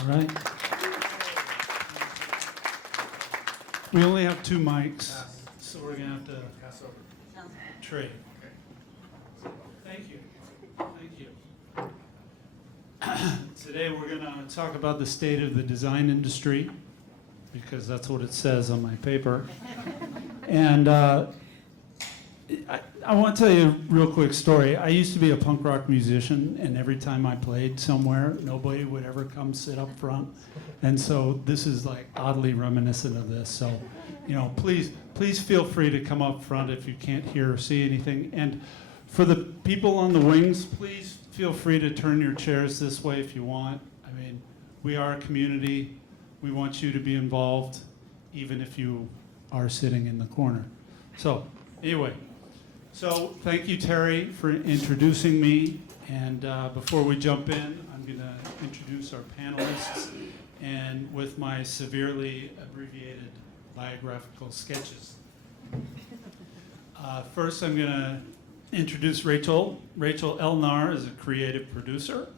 All right. We only have 2 mics, so we're going to have to trade. Thank you. Thank you. Today we're going to talk about the state of the design industry, because that's what it says on my paper. And I want to tell you a real quick story. I used to be a punk rock musician, and every time I played somewhere, nobody would ever come sit up front. And so this is like oddly reminiscent of this. So, you know, please feel free to come up front if you can't hear or see anything. And for the people on the wings, please feel free to turn your chairs this way if you want. I mean, we are a community. We want you to be involved, even if you are sitting in the corner. So, anyway. So thank you, Terry, for introducing me. And before we jump in, I'm going to introduce our panelists and with my severely abbreviated biographical sketches. First, I'm going to introduce Rachel. Rachel Elnar is a creative producer,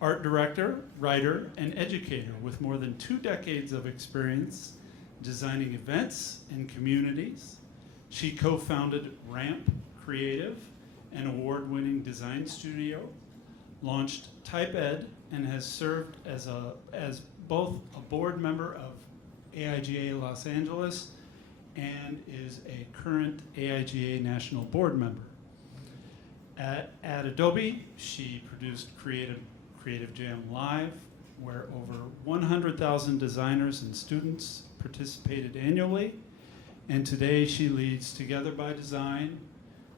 art director, writer, and educator with more than 2 decades of experience designing events and communities. She co-founded Ramp Creative, an award-winning design studio, launched Type Ed, and has served as both a board member of AIGA Los Angeles and is a current AIGA National Board member. At Adobe, she produced Creative Jam Live, where over 100,000 designers and students participated annually. And today she leads Together by Design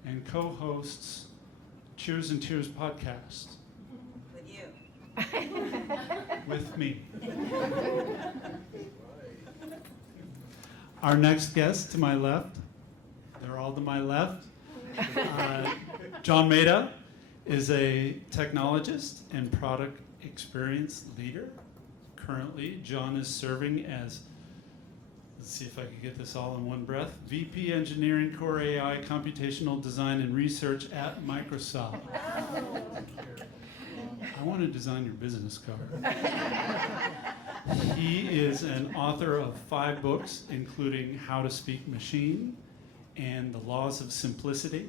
and co-hosts Cheers and Tears podcast. With you. With me. Our next guest to my left, they're all to my left. John Maeda is a technologist and product experience leader. Currently, John is serving as, let's see if I can get this all in one breath, VP Engineering, CoreAI, Computational Design and Research at Microsoft. I want to design your business card. He is an author of 5 books, including How to Speak Machine and The Laws of Simplicity.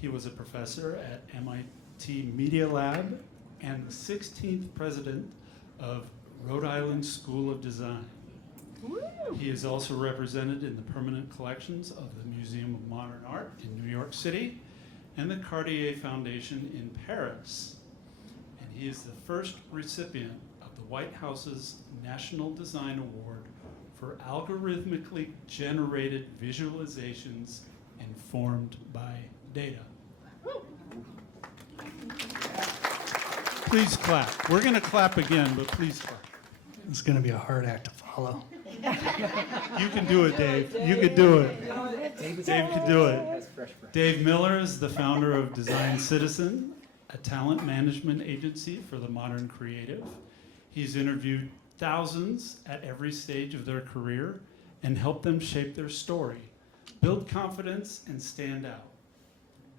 He was a professor at MIT Media Lab and the 16th president of Rhode Island School of Design. He is also represented in the permanent collections of the Museum of Modern Art in New York City and the Cartier Foundation in Paris. And he is the first recipient of the White House's National Design Award for algorithmically generated visualizations informed by data. Please clap. We're going to clap again, but please clap. It's going to be a hard act to follow. You can do it, Dave. You can do it. Dave can do it. Dave Miller is the founder of Design Citizen, a talent management agency for the modern creative. He's interviewed thousands at every stage of their career and helped them shape their story, build confidence, and stand out.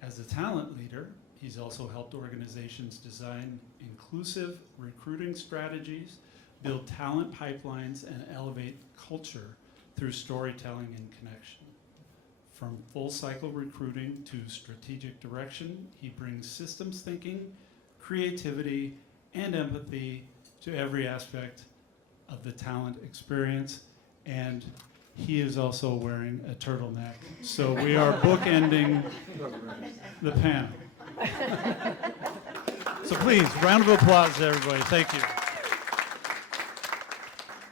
As a talent leader, he's also helped organizations design inclusive recruiting strategies, build talent pipelines, and elevate culture through storytelling and connection. From full cycle recruiting to strategic direction, he brings systems thinking, creativity, and empathy to every aspect of the talent experience. And he is also wearing a turtleneck. So we are bookending the panel. So please, round of applause to everybody. Thank you.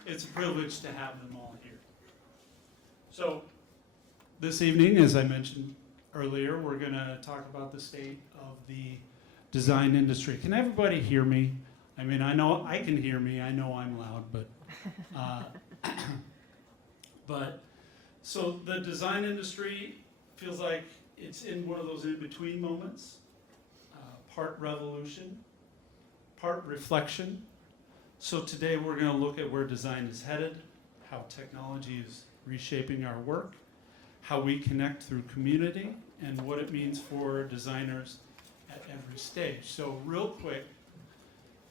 It's a privilege to have them all here. So this evening, as I mentioned earlier, we're going to talk about the state of the design industry. Can everybody hear me? I mean, I know I can hear me. I know I'm loud, but so the design industry feels like it's in one of those in-between moments, part revolution, part reflection. So today we're going to look at where design is headed, how technology is reshaping our work, how we connect through community, and what it means for designers at every stage. So real quick,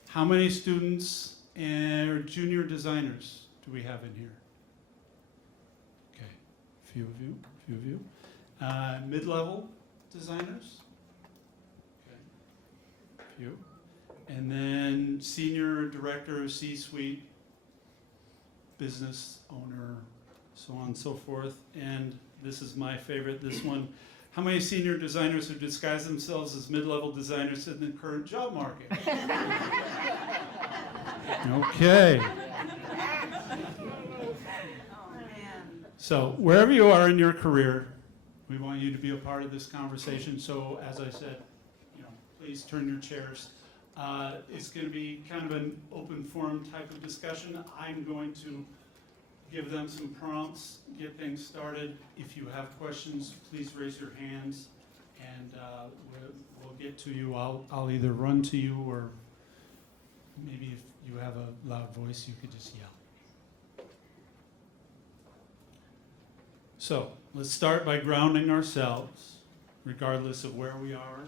how many students And junior designers do we have in here? Okay, few of you. Mid-level designers? Okay, few. And then senior director, C-suite, business owner, so on and so forth. And this is my favorite, this one. How many senior designers who disguise themselves as mid-level designers in the current job market? Okay. So wherever you are in your career, we want you to be a part of this conversation. So as I said, please turn your chairs. It's going to be kind of an open forum type of discussion. I'm going to give them some prompts, get things started. If you have questions, please raise your hands, and we'll get to you. I'll either run to you, or maybe if you have a loud voice, you could just yell. So let's start by grounding ourselves, regardless of where we are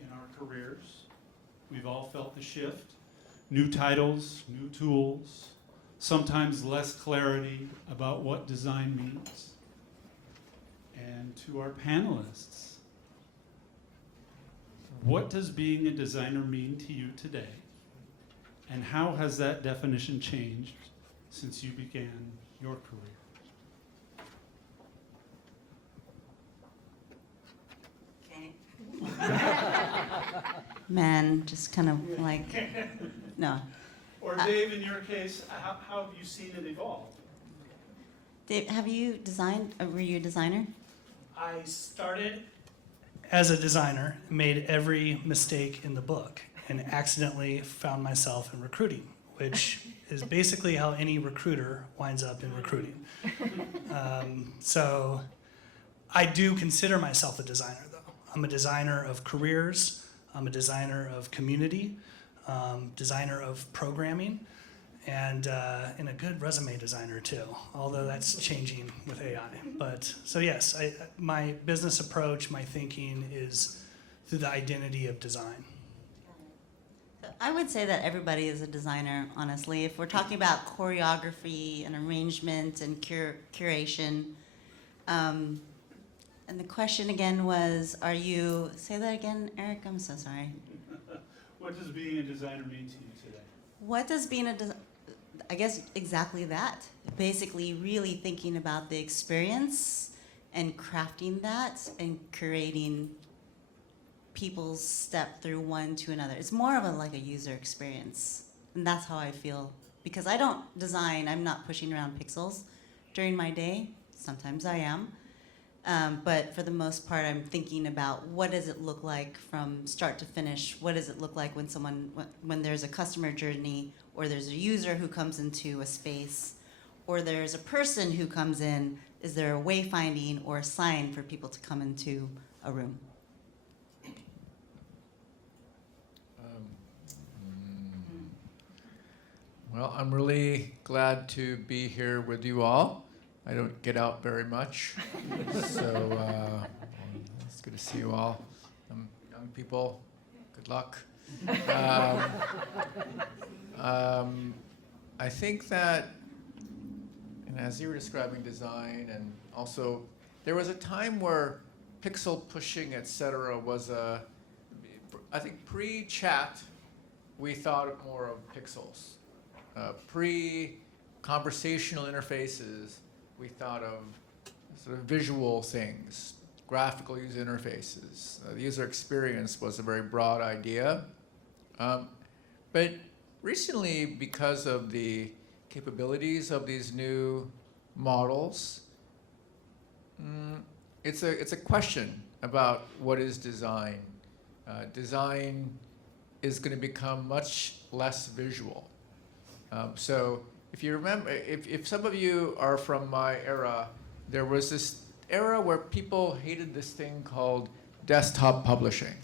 in our careers. We've all felt the shift. New titles, new tools, sometimes less clarity about what design means. And to our panelists, what does being a designer mean to you today? And how has that definition changed since you began your career? Man, just kind of like, no. Or Dave, in your case, how have you seen it evolve? Dave, have you designed, were you a designer? I started as a designer, made every mistake in the book, and accidentally found myself in recruiting, which is basically how any recruiter winds up in recruiting. So I do consider myself a designer, though. I'm a designer of careers, I'm a designer of community, designer of programming, and a good resume designer too, although that's changing with AI. But so yes, my business approach, my thinking is through the identity of design. I would say that everybody is a designer, honestly. If we're talking about choreography and arrangement and curation, and the question again was, say that again, Eric? I'm so sorry. What does being a designer mean to you today? What does being I guess exactly that. Basically really thinking about the experience and crafting that and curating people's step through one to another. It's more of like a user experience. And that's how I feel. Because I don't design, I'm not pushing around pixels during my day. Sometimes I am. But for the most part, I'm thinking about what does it look like from start to finish? What does it look like when there's a customer journey, or there's a user who comes into a space, or there's a person who comes in? Is there a wayfinding or a sign for people to come into a room? Well, I'm really glad to be here with you all. I don't get out very much, so it's good to see you all. Young people, good luck. I think that, and as you were describing design, and also there was a time where pixel pushing, etc., was I think pre-chat, we thought more of pixels. Pre-conversational interfaces, we thought of sort of visual things, graphical user interfaces. The user experience was a very broad idea. But recently, because of the capabilities of these new models, it's a question about what is design. Design is going to become much less visual. So if you remember, if some of you are from my era, there was this era where people hated this thing called desktop publishing.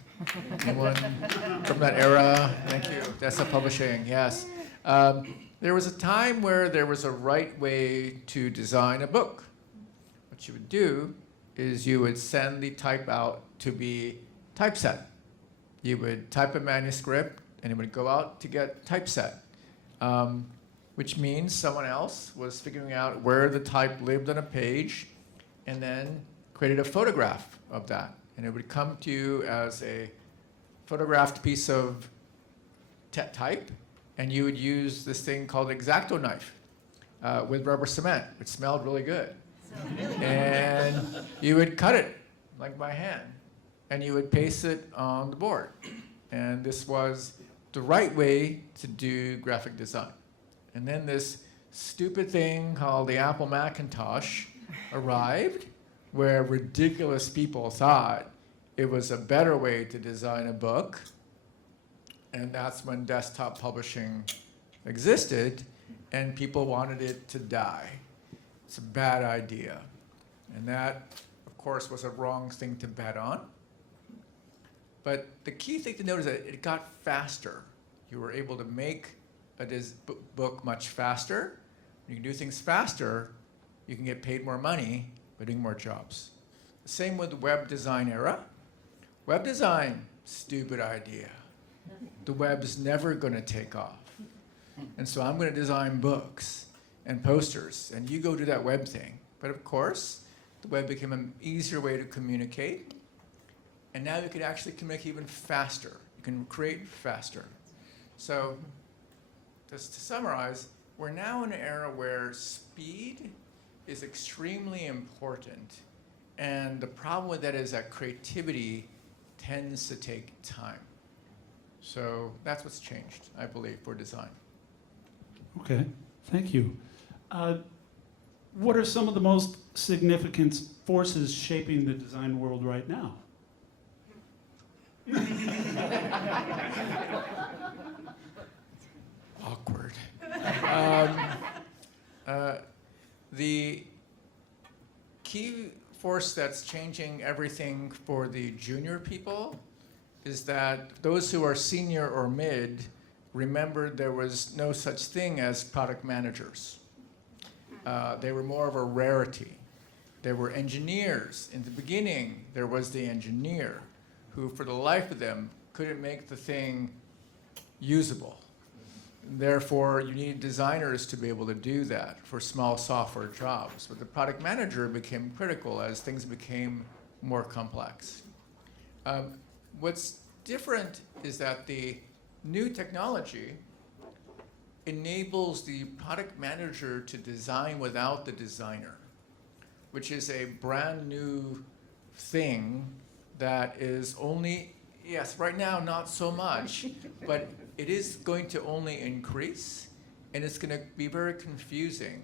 Anyone from that era? Thank you. Desktop publishing, yes. There was a time where there was a right way to design a book. What you would do is you would send the type out to be typeset. You would type a manuscript, and it would go out to get typeset. which means someone else was figuring out where the type lived on a page and then created a photograph of that. And it would come to you as a photographed piece of type, and you would use this thing called X-Acto knife with rubber cement, which smelled really good. And you would cut it, like by hand, and you would paste it on the board. And this was the right way to do graphic design. And then this stupid thing called the Apple Macintosh arrived, where ridiculous people thought it was a better way to design a book. And that's when desktop publishing existed, and people wanted it to die. It's a bad idea. And that, of course, was a wrong thing to bet on. But the key thing to note is that it got faster. You were able to make a book much faster. When you can do things faster, you can get paid more money by doing more jobs. Same with the web design era. Web design, stupid idea. The web's never going to take off. And so I'm going to design books and posters, and you go do that web thing. But of course, the web became an easier way to communicate. And now you can actually communicate even faster. You can create faster. So just to summarize, we're now in an era where speed is extremely important. And the problem with that is that creativity tends to take time. So that's what's changed, I believe, for design. Okay, thank you. What are some of the most significant forces shaping the design world right now? Awkward. The key force that's changing everything for the junior people is that those who are senior or mid remembered there was no such thing as product managers. They were more of a rarity. There were engineers. In the beginning, there was the engineer who, for the life of them, couldn't make the thing usable. Therefore, you needed designers to be able to do that for small software jobs. But the product manager became critical as things became more complex. What's different is that the new technology enables the product manager to design without the designer, which is a brand new thing that is only, yes, right now not so much, but it is going to only increase, and it's going to be very confusing.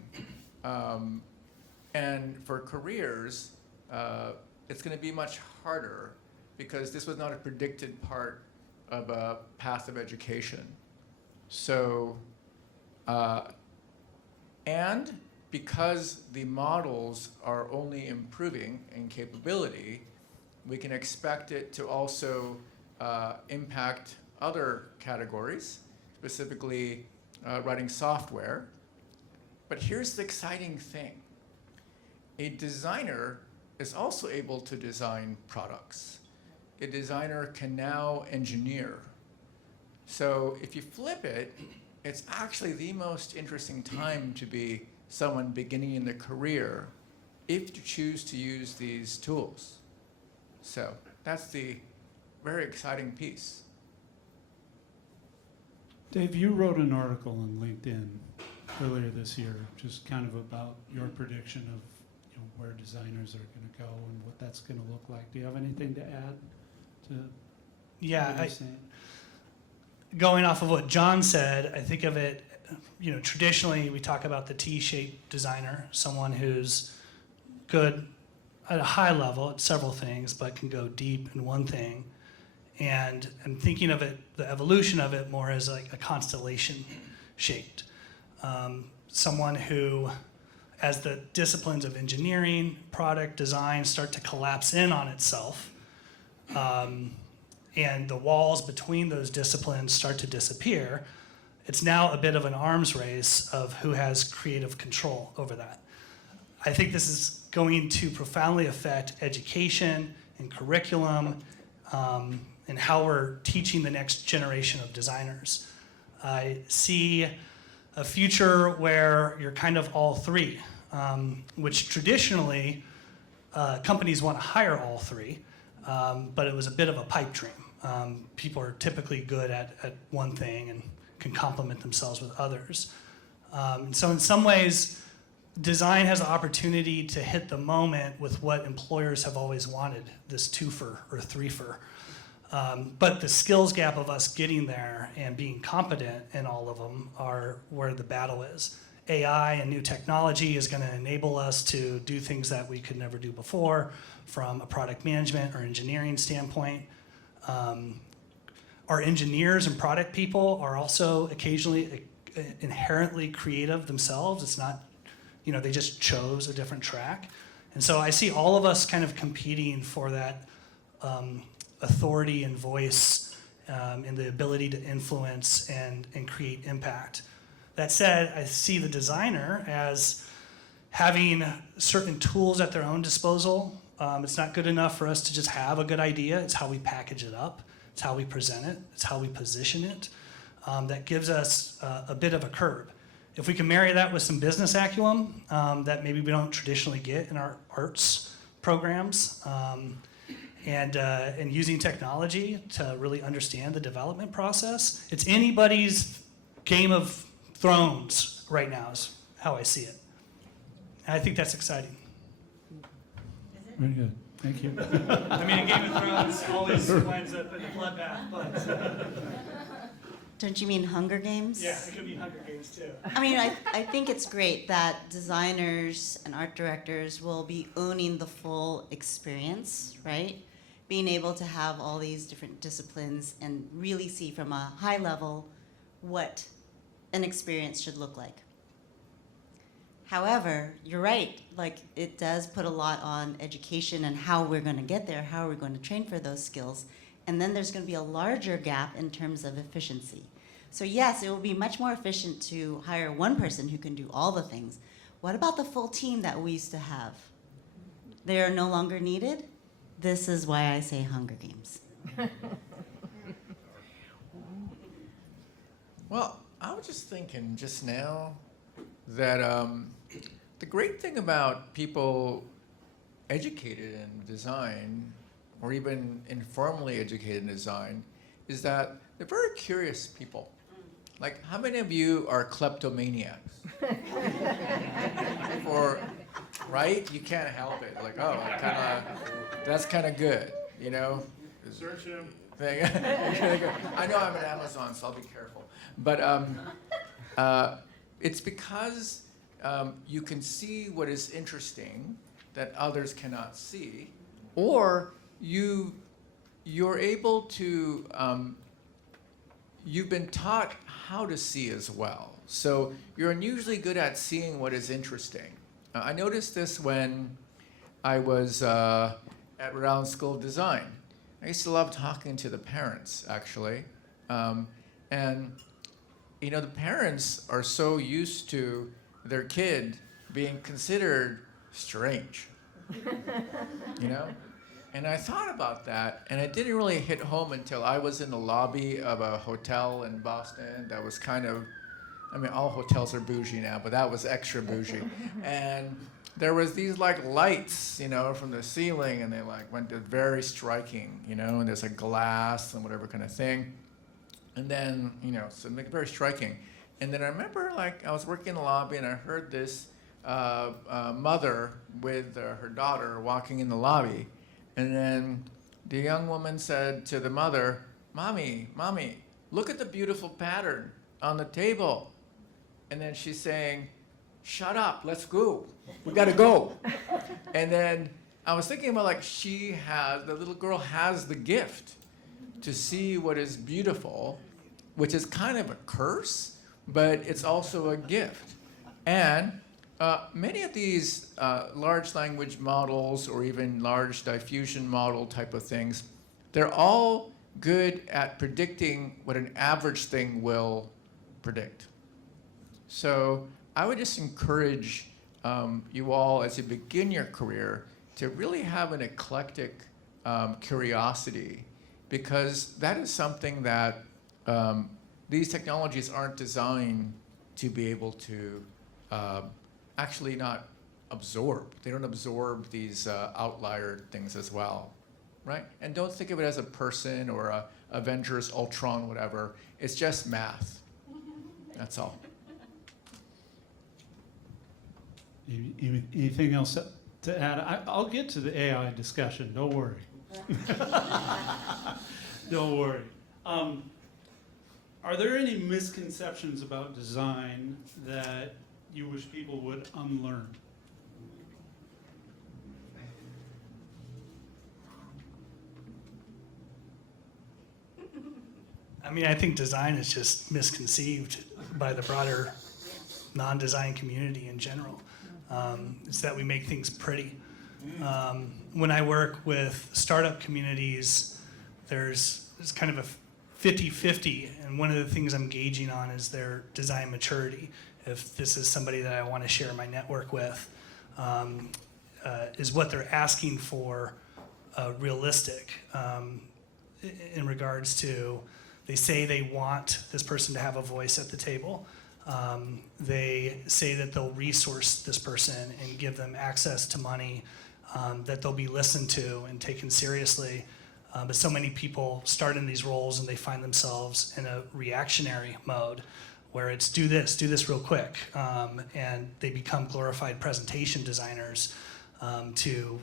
And for careers, it's going to be much harder because this was not a predicted part of a path of education. So, and because the models are only improving in capability, we can expect it to also impact other categories, specifically writing software. But here's the exciting thing. A designer is also able to design products. A designer can now engineer. So if you flip it, it's actually the most interesting time to be someone beginning in their career if you choose to use these tools. So that's the very exciting piece. Dave, you wrote an article on LinkedIn earlier this year, just kind of about your prediction of where designers are going to go and what that's going to look like. Do you have anything to add to Yeah, what you're saying? Going off of what John said, I think of it, traditionally we talk about the T-shaped designer, someone who's good at a high level at several things, but can go deep in one thing. And I'm thinking of it, the evolution of it, more as like a constellation shaped. Someone who, as the disciplines of engineering, product design start to collapse in on itself, and the walls between those disciplines start to disappear, it's now a bit of an arms race of who has creative control over that. I think this is going to profoundly affect education and curriculum, and how we're teaching the next generation of designers. I see a future where you're kind of all three, which traditionally companies want to hire all three, but it was a bit of a pipe dream. People are typically good at one thing and can complement themselves with others. And so in some ways, design has the opportunity to hit the moment with what employers have always wanted, this twofer or threefer. But the skills gap of us getting there and being competent in all of them are where the battle is. AI and new technology is going to enable us to do things that we could never do before from a product management or engineering standpoint. Our engineers and product people are also occasionally inherently creative themselves. It's not, they just chose a different track. And so I see all of us kind of competing for that authority and voice and the ability to influence and create impact. That said, I see the designer as having certain tools at their own disposal. It's not good enough for us to just have a good idea. It's how we package it up. It's how we present it. It's how we position it. That gives us a bit of a curb. If we can marry that with some business acumen that maybe we don't traditionally get in our arts programs, and using technology to really understand the development process, it's anybody's Game of Thrones right now is how I see it. And I think that's exciting. Very good. Thank you. I mean, a Game of Thrones always winds up in a bloodbath, but Don't you mean Hunger Games? yeah, it could be Hunger Games too. I mean, I think it's great that designers and art directors will be owning the full experience, right? Being able to have all these different disciplines and really see from a high level what an experience should look like. However, you're right, like it does put a lot on education and how we're going to get there, how we're going to train for those skills. And then there's going to be a larger gap in terms of efficiency. So yes, it will be much more efficient to hire one person who can do all the things. What about the full team that we used to have? They are no longer needed? This is why I say Hunger Games. Well, I was just thinking just now that the great thing about people educated in design, or even informally educated in design, is that they're very curious people. Like, how many of you are kleptomaniacs? Or, right? You can't help it. Like, oh, that's kind of good, Search him. I know I'm at Amazon, so I'll be careful. But it's because you can see what is interesting that others cannot see, or you're able to, you've been taught how to see as well. So you're unusually good at seeing what is interesting. I noticed this when I was at Rhode Island School of Design. I used to love talking to the parents, actually. And the parents are so used to their kid being considered strange, And I thought about that, and it didn't really hit home until I was in the lobby of a hotel in Boston that was kind of, all hotels are bougie now, but that was extra bougie. And there was these lights, from the ceiling, and they went to very striking, and there's glass and whatever kind of thing. And then, so very striking. And then I remember I was working in the lobby and I heard this mother with her daughter walking in the lobby. And then the young woman said to the mother, Mommy, look at the beautiful pattern on the table. And then she's saying, shut up, let's go. We gotta go. And then I was thinking about the little girl has the gift to see what is beautiful, which is kind of a curse, but it's also a gift. And many of these large language models or even large diffusion model type of things, they're all good at predicting what an average thing will predict. So I would just encourage you all as you begin your career to really have an eclectic curiosity, because that is something that these technologies aren't designed to be able to actually not absorb. They don't absorb these outlier things as well, right? And don't think of it as a person or a Avengers, Ultron, whatever. It's just math. That's all. Anything else to add? I'll get to the AI discussion. Don't worry. Don't worry. Are there any misconceptions about design that you wish people would unlearn? I mean, I think design is just misconceived by the broader non-design community in general. It's that we make things pretty. When I work with startup communities, there's kind of a 50-50, and one of the things I'm gauging on is their design maturity. If this is somebody that I want to share my network with, is what they're asking for realistic in regards to, they say they want this person to have a voice at the table. They say that they'll resource this person and give them access to money, that they'll be listened to and taken seriously. But so many people start in these roles and they find themselves in a reactionary mode where it's do this real quick. And they become glorified presentation designers to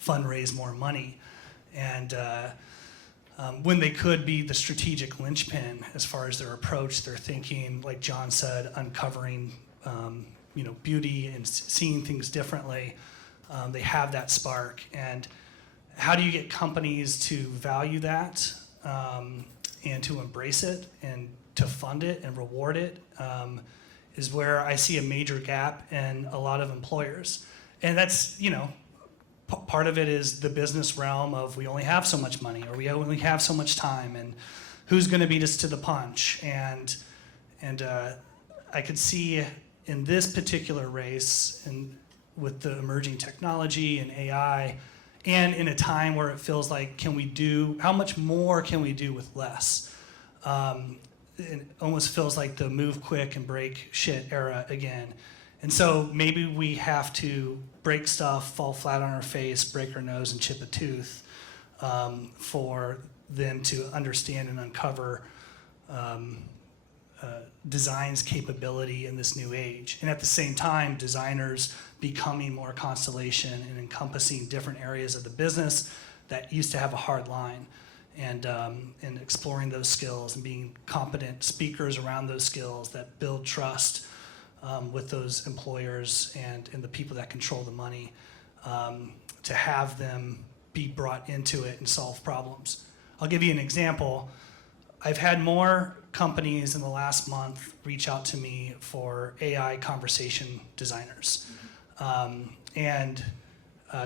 fundraise more money. And when they could be the strategic linchpin as far as their approach, their thinking, like John said, uncovering beauty and seeing things differently. They have that spark. And how do you get companies to value that and to embrace it and to fund it and reward it is where I see a major gap in a lot of employers. And that's, part of it is the business realm of we only have so much money or we only have so much time and who's going to beat us to the punch. And I could see in this particular race and with the emerging technology and AI, and in a time where it feels like, how much more can we do with less? It almost feels like the move quick and break shit era again. And so maybe we have to break stuff, fall flat on our face, break our nose, and chip a tooth for them to understand and uncover design's capability in this new age. And at the same time, designers becoming more constellation and encompassing different areas of the business that used to have a hard line, and exploring those skills and being competent speakers around those skills that build trust with those employers and the people that control the money, to have them be brought into it and solve problems. I'll give you an example. I've had more companies in the last month reach out to me for AI conversation designers.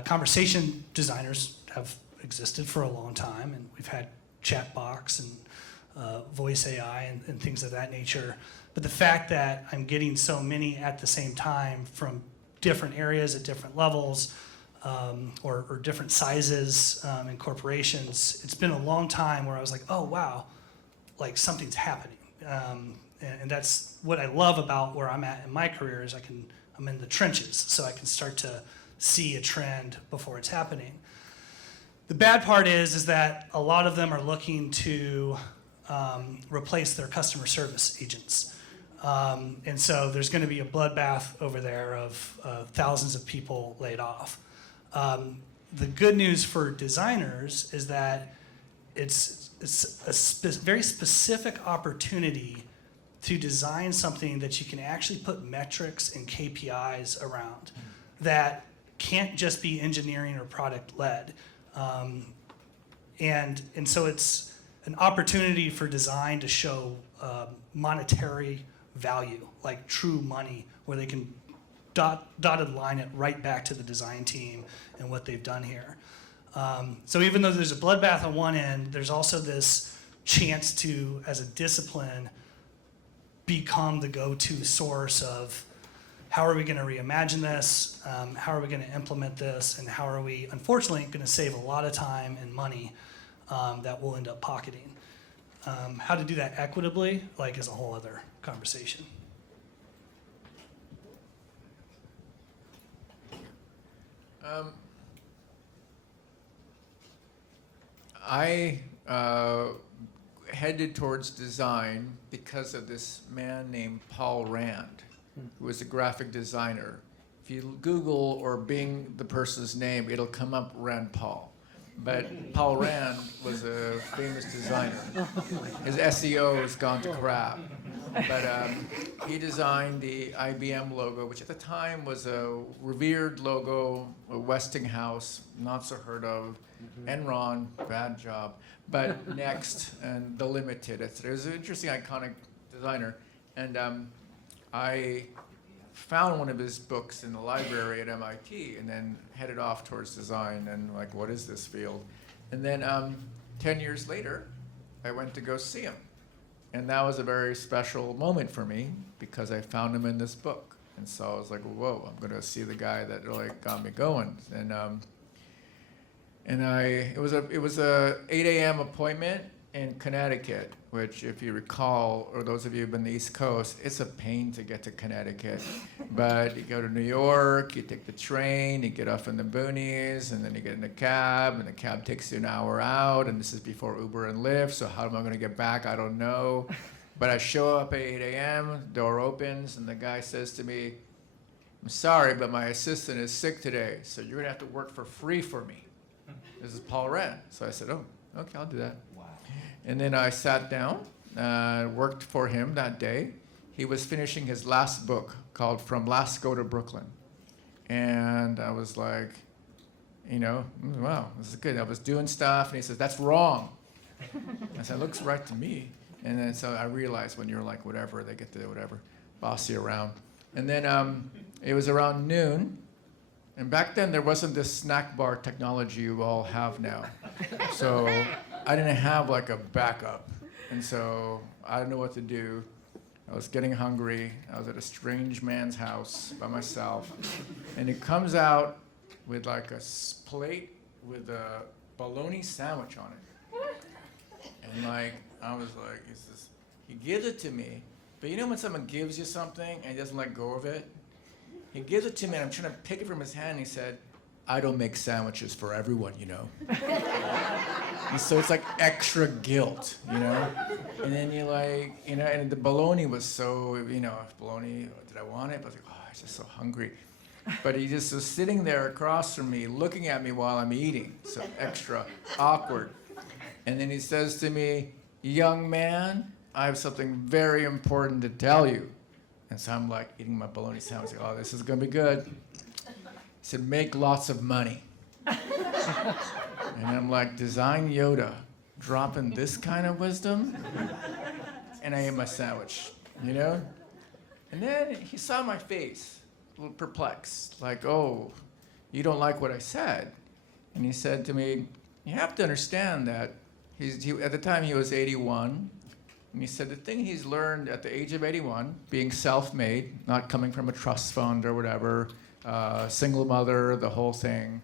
Conversation designers have existed for a long time, and we've had chatbox and voice AI and things of that nature. But the fact that I'm getting so many at the same time from different areas at different levels, or different sizes and corporations, it's been a long time where I was like, oh wow, like something's happening. And that's what I love about where I'm at in my career is I'm in the trenches, so I can start to see a trend before it's happening. The bad part is that a lot of them are looking to replace their customer service agents. And so there's going to be a bloodbath over there of thousands of people laid off. The good news for designers is that it's a very specific opportunity to design something that you can actually put metrics and KPIs around that can't just be engineering or product led. And so it's an opportunity for design to show monetary value, like true money, where they can dotted line it right back to the design team and what they've done here. So even though there's a bloodbath on one end, there's also this chance to, as a discipline, become the go-to source of how are we going to reimagine this, how are we going to implement this, and how are we, unfortunately, going to save a lot of time and money that we'll end up pocketing. How to do that equitably, is a whole other conversation. I headed towards design because of this man named Paul Rand, who was a graphic designer. If you Google or Bing the person's name, it'll come up Rand Paul. But Paul Rand was a famous designer. His SEO has gone to crap. But he designed the IBM logo, which at the time was a revered logo, a Westinghouse, not so heard of. Enron, bad job. But Next and The Limited. It was an interesting, iconic designer. And I found one of his books in the library at MIT and then headed off towards design and like, what is this field? And then 10 years later, I went to go see him. And that was a very special moment for me because I found him in this book. And so I was like, whoa, I'm going to see the guy that really got me going. And it was a 8 a.m. appointment in Connecticut, which if you recall, or those of you who've been to the East Coast, it's a pain to get to Connecticut. But you go to New York, you take the train, you get off in the boonies, and then you get in a cab, and the cab takes you an hour out, and this is before Uber and Lyft, so how am I gonna get back? I don't know. But I show up at 8 a.m., door opens, and the guy says to me, I'm sorry, but my assistant is sick today, so you're gonna have to work for free for me. This is Paul Rand. So I said, oh, okay, I'll do that. Wow. And then I sat down, worked for him that day. He was finishing his last book called From Lascaux to Brooklyn. And I was like, wow, this is good. I was doing stuff, and he says, that's wrong. I said, looks right to me. And then so I realized when you're like, whatever, they get to whatever, boss you around. And then it was around noon. And back then, there wasn't this snack bar technology you all have now. So I didn't have like a backup. And so I didn't know what to do. I was getting hungry. I was at a strange man's house by myself. And he comes out with like a plate with a bologna sandwich on it. And like, I was like, he gives it to me. But you know when someone gives you something and he doesn't let go of it? He gives it to me, and I'm trying to pick it from his hand, and he said, I don't make sandwiches for everyone, you know. And so it's like extra guilt, you know. And then you're like, and the bologna was so, bologna, did I want it? But I was like, oh, I'm just so hungry. But he just was sitting there across from me, looking at me while I'm eating, so extra awkward. And then he says to me, young man, I have something very important to tell you. And so I'm like eating my bologna sandwich, like, oh, this is gonna be good. He said, make lots of money. And I'm like, design Yoda, dropping this kind of wisdom? And I ate my sandwich, And then he saw my face, a little perplexed, like, oh, you don't like what I said. And he said to me, you have to understand that at the time he was 81, and he said the thing he's learned at the age of 81, being self-made, not coming from a trust fund or whatever, single mother, the whole thing,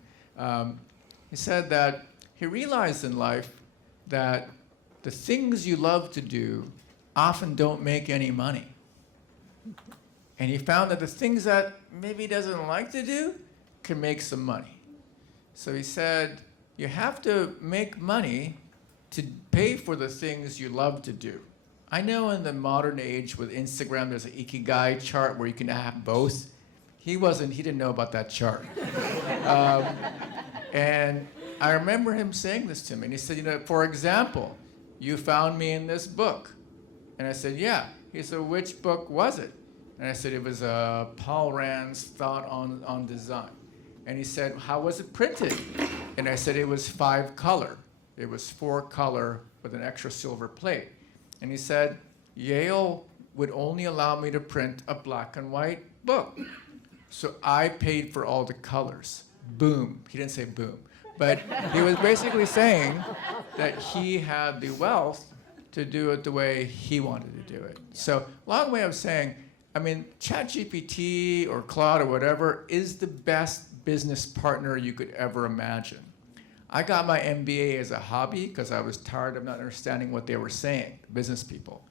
he said that he realized in life that the things you love to do often don't make any money. And he found that the things that maybe he doesn't like to do can make some money. So he said, you have to make money to pay for the things you love to do. I know in the modern age with Instagram, there's an Ikigai chart where you can have both. He didn't know about that chart. And I remember him saying this to me. And he said, for example, you found me in this book. And I said, yeah. He said, which book was it? And I said, it was Paul Rand's Thought on Design. And he said, how was it printed? And I said, it was 5 color. It was 4 color with an extra silver plate. And he said, Yale would only allow me to print a black and white book. So I paid for all the colors. Boom. He didn't say boom. But he was basically saying that he had the wealth to do it the way he wanted to do it. So long way of saying, ChatGPT or Claude or whatever is the best business partner you could ever imagine. I got my MBA as a hobby because I was tired of not understanding what they were saying, business people.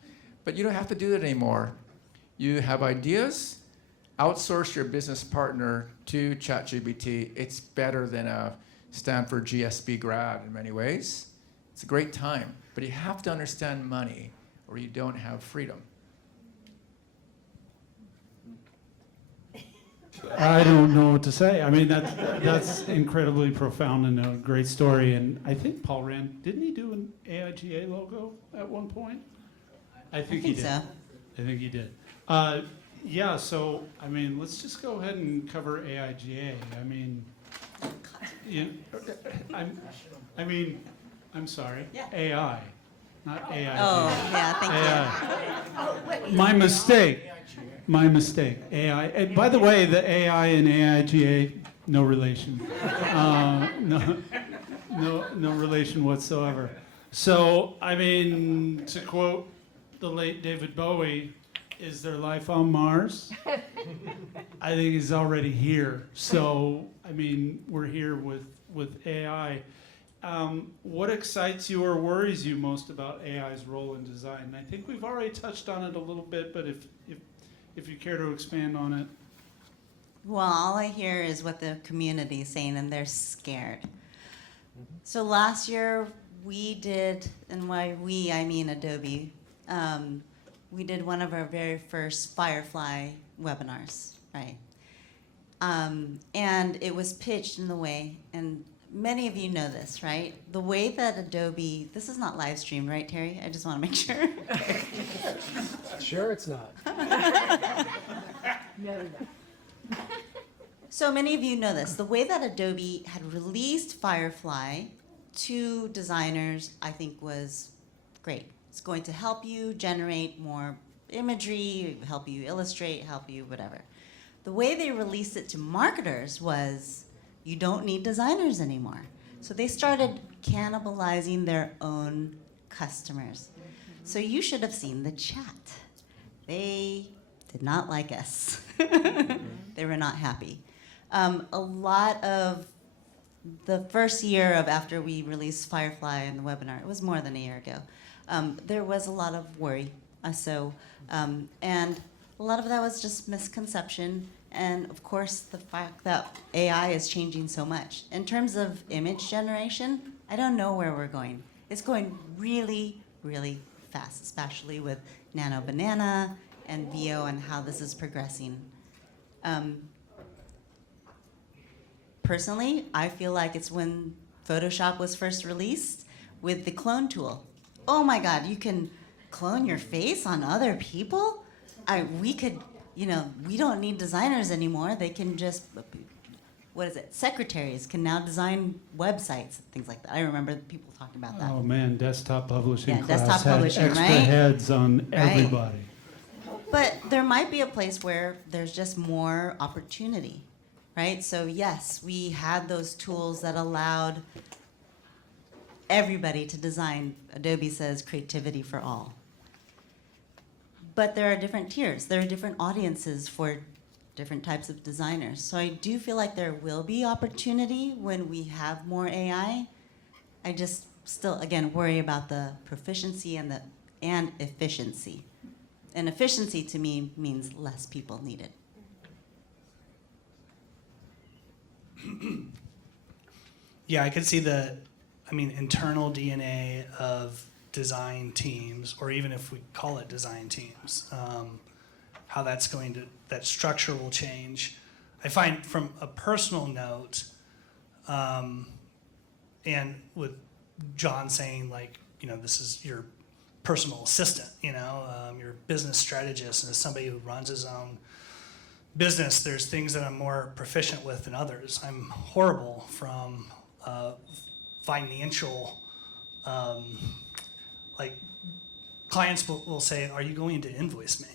But you don't have to do that anymore. You have ideas. outsource your business partner to ChatGPT, it's better than a Stanford GSB grad in many ways. It's a great time, but you have to understand money or you don't have freedom. I don't know what to say. I mean, that's incredibly profound and a great story. And I think Paul Rand, didn't he do an AIGA logo at one point? I think he did. so. I think he did. Yeah, so, I mean, let's just go ahead and cover AIGA. I mean, I'm sorry, Yeah. AI, not AIGA. Oh, yeah, thank you. My mistake. My mistake. AI. And by the way, the AI and AIGA, no relation. No relation whatsoever. So, I mean, to quote the late David Bowie, is there life on Mars? I think he's already here. So, I mean, we're here with AI. What excites you or worries you most about AI's role in design? And I think we've already touched on it a little bit, but if you care to expand on it. Well, all I hear is what the community is saying, and they're scared. So last year we did, and by we I mean Adobe, we did one of our very first Firefly webinars, right? And it was pitched in the way, and many of you know this, right? The way that Adobe, this is not live streamed, right, Terry? I just want to make sure. Sure it's not. So many of you know this. The way that Adobe had released Firefly to designers, I think, was great. It's going to help you generate more imagery, help you illustrate, help you whatever. The way they released it to marketers was, you don't need designers anymore. So they started cannibalizing their own customers. So you should have seen the chat. They did not like us. They were not happy. A lot of the first year of after we released Firefly in the webinar, it was more than a year ago, there was a lot of worry. And a lot of that was just misconception. And of course, the fact that AI is changing so much. In terms of image generation, I don't know where we're going. It's going really, really fast, especially with Nano Banana and VO and how this is progressing. Personally, I feel like it's when Photoshop was first released with the clone tool. Oh my God, you can clone your face on other people? We could, we don't need designers anymore. They can just, secretaries can now design websites, things like that. I remember people talking about that. Oh man, desktop publishing Yeah, class desktop had publishing, extra right? heads on Right. everybody. But there might be a place where there's just more opportunity, right? So yes, we had those tools that allowed everybody to design. Adobe says creativity for all. But there are different tiers. There are different audiences for different types of designers. So I do feel like there will be opportunity when we have more AI. I just still, again, worry about the proficiency and efficiency. And efficiency to me means less people needed. Yeah, I could see internal DNA of design teams, or even if we call it design teams, how that structure will change. I find from a personal note, and with John saying this is your personal assistant, your business strategist, and as somebody who runs his own business, there's things that I'm more proficient with than others. I'm horrible from financial, clients will say, are you going to invoice me?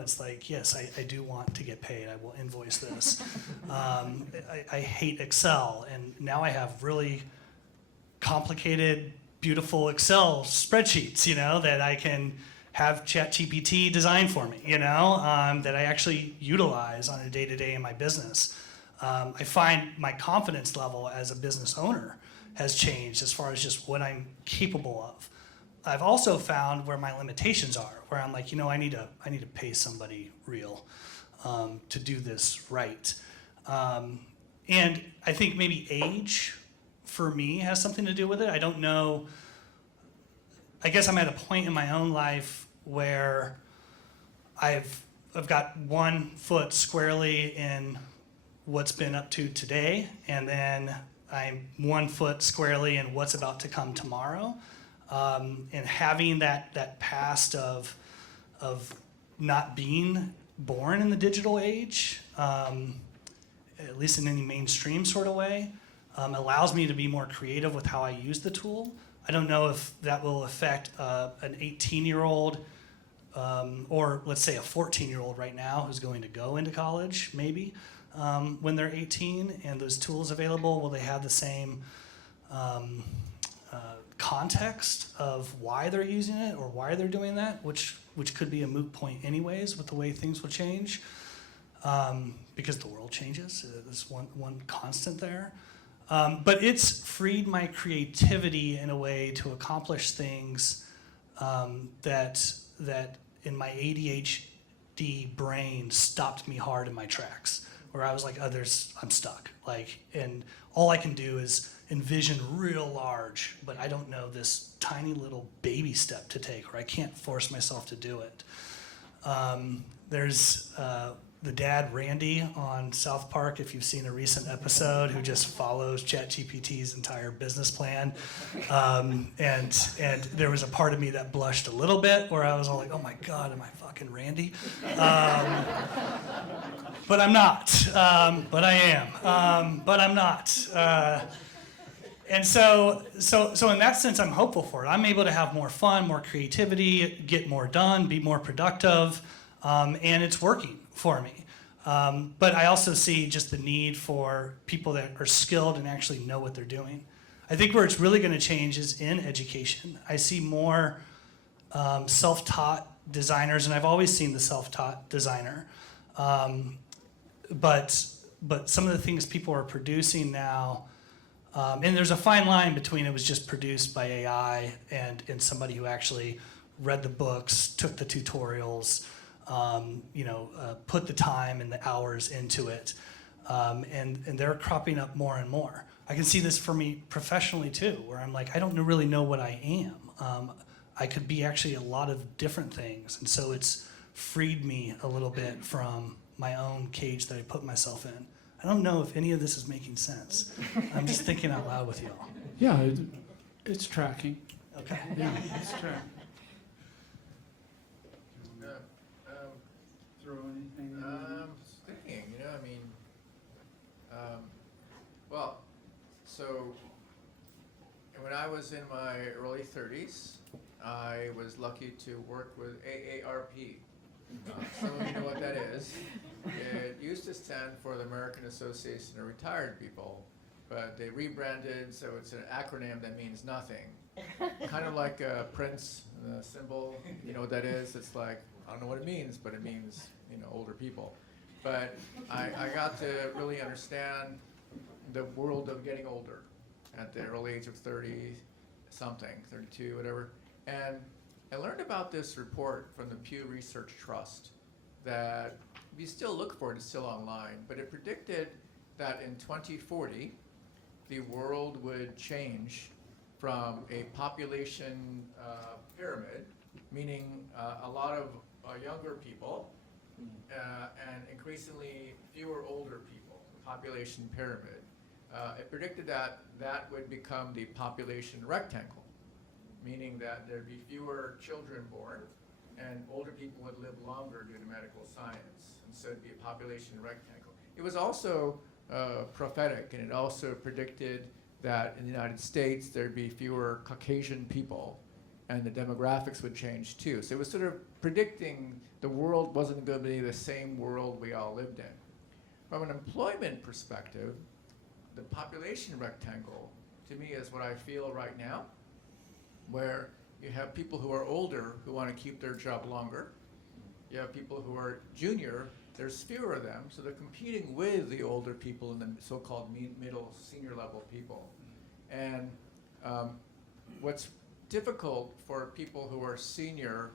It's like, yes, I do want to get paid. I will invoice this. I hate Excel, and now I have really complicated, beautiful Excel spreadsheets, that I can have ChatGPT design for me, that I actually utilize on a day-to-day in my business. I find my confidence level as a business owner has changed as far as just what I'm capable of. I've also found where my limitations are, where I'm like, I need to pay somebody real. to do this right. And I think maybe age, for me, has something to do with it. I don't know. I guess I'm at a point in my own life where I've got one foot squarely in what's been up to today, and then I'm 1 foot squarely in what's about to come tomorrow. And having that past of not being born in the digital age, at least in any mainstream sort of way, allows me to be more creative with how I use the tool. I don't know if that will affect an 18-year-old or let's say a 14-year-old right now who's going to go into college, maybe, when they're 18 and those tools available. Will they have the same context of why they're using it or why they're doing that, which could be a moot point anyways with the way things will change, because the world changes. There's one constant there. But it's freed my creativity in a way to accomplish things that in my ADHD brain stopped me hard in my tracks, where I was like, I'm stuck. And all I can do is envision real large, but I don't know this tiny little baby step to take, or I can't force myself to do it. There's the dad, Randy, on South Park, if you've seen a recent episode, who just follows ChatGPT's entire business plan. And there was a part of me that blushed a little bit, where I was all like, oh my God, am I fucking Randy? But I'm not. But I am. But I'm not. And so in that sense, I'm hopeful for it. I'm able to have more fun, more creativity, get more done, be more productive, and it's working for me. But I also see just the need for people that are skilled and actually know what they're doing. I think where it's really going to change is in education. I see more self-taught designers, and I've always seen the self-taught designer. But some of the things people are producing now, and there's a fine line between it was just produced by AI and somebody who actually read the books, took the tutorials, put the time and the hours into it, and they're cropping up more and more. I can see this for me professionally too, where I'm like, I don't really know what I am. I could be actually a lot of different things, and so it's freed me a little bit from my own cage that I put myself in. I don't know if any of this is making sense. I'm just thinking out loud with y'all. Yeah, it's tracking. Okay. Yeah, it's tracking. Throw anything in? Thinking, so when I was in my early 30s, I was lucky to work with AARP. Some of you know what that is. It used to stand for the American Association of Retired People, but they rebranded, so it's an acronym that means nothing. Kind of like Prince, the symbol, you know what that is? It's like, I don't know what it means, but it means, older people. But I got to really understand the world of getting older at the early age of 30-something, 32, whatever. And I learned about this report from the Pew Research Trust that you still look for it, it's still online, but it predicted that in 2040, the world would change from a population pyramid, meaning a lot of younger people and increasingly fewer older people, population pyramid. It predicted that that would become the population rectangle, meaning that there'd be fewer children born and older people would live longer due to medical science. And so it'd be a population rectangle. It was also prophetic, and it also predicted that in the United States there'd be fewer Caucasian people and the demographics would change too. So it was sort of predicting the world wasn't going to be the same world we all lived in. From an employment perspective, the population rectangle to me is what I feel right now, where you have people who are older who want to keep their job longer. You have people who are junior, there's fewer of them, so they're competing with the older people and the so-called middle, senior level people. And what's difficult for people who are senior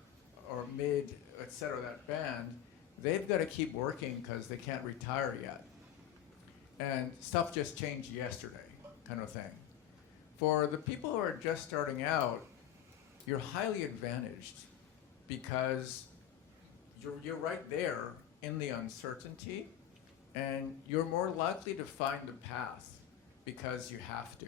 or mid, et cetera, that band, they've got to keep working because they can't retire yet. And stuff just changed yesterday, kind of thing. For the people who are just starting out, you're highly advantaged because you're right there in the uncertainty, and you're more likely to find the path because you have to.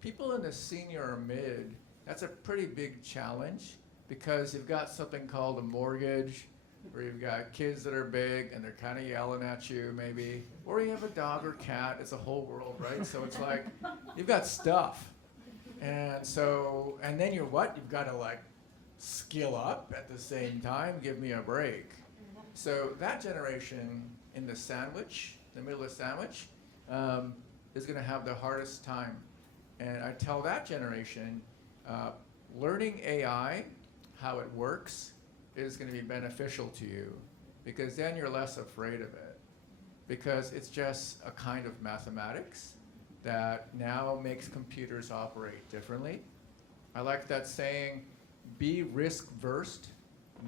People in the senior or mid, that's a pretty big challenge because you've got something called a mortgage, where you've got kids that are big and they're kind of yelling at you maybe, or you have a dog or cat, it's a whole world, right? So it's like, you've got stuff. And so, and then you're what? You've got to like skill up at the same time, give me a break. So that generation in the sandwich, the middle of the sandwich, is gonna have the hardest time. And I tell that generation, learning AI, how it works, is going to be beneficial to you, because then you're less afraid of it, because it's just a kind of mathematics that now makes computers operate differently. I like that saying, be risk-versed,